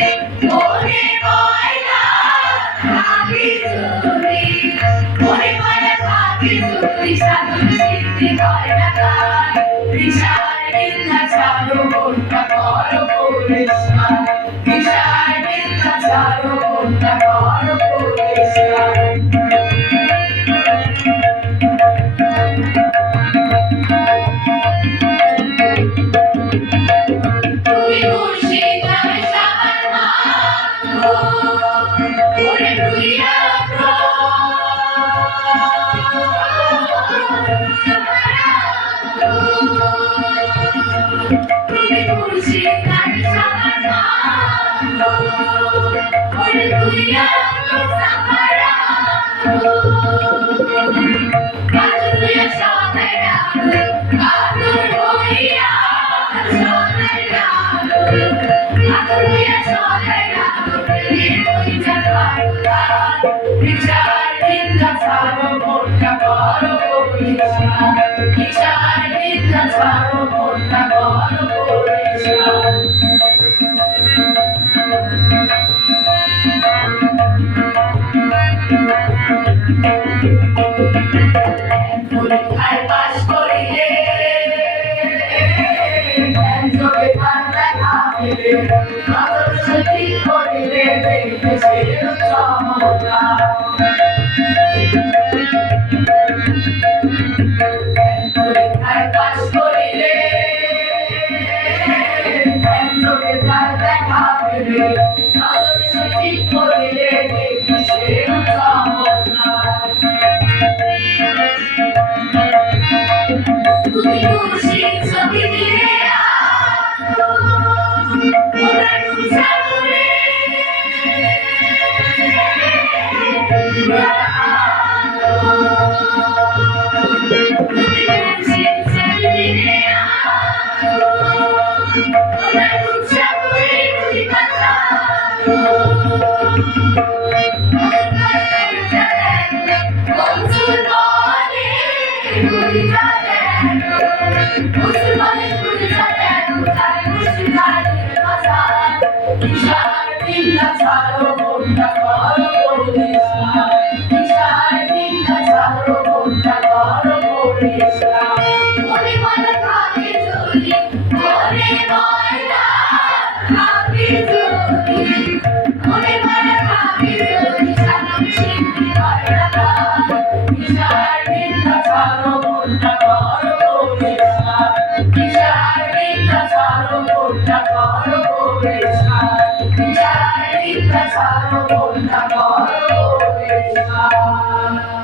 মনে ময়না থাকি চুরি মনে ময়না থাকি চুরি সাধন সিদ্ধি হয় না তার বিষার নিন্দা ছাড়ো মনটা করো পরিষ্কার বিষার নিন্দা ছাড়ো মনটা করো পরিষ্কার পরীক্ষায় পাস করিলে আদর্শ ঠিক করিলে দেখবে চমৎকার পরীক্ষায় পাস করিলে দেখা পেলে আদর্শ ঠিক করিলে দেখবে চমৎকার তুমি মুর্শিদ ছবি দিয়ে Thank you.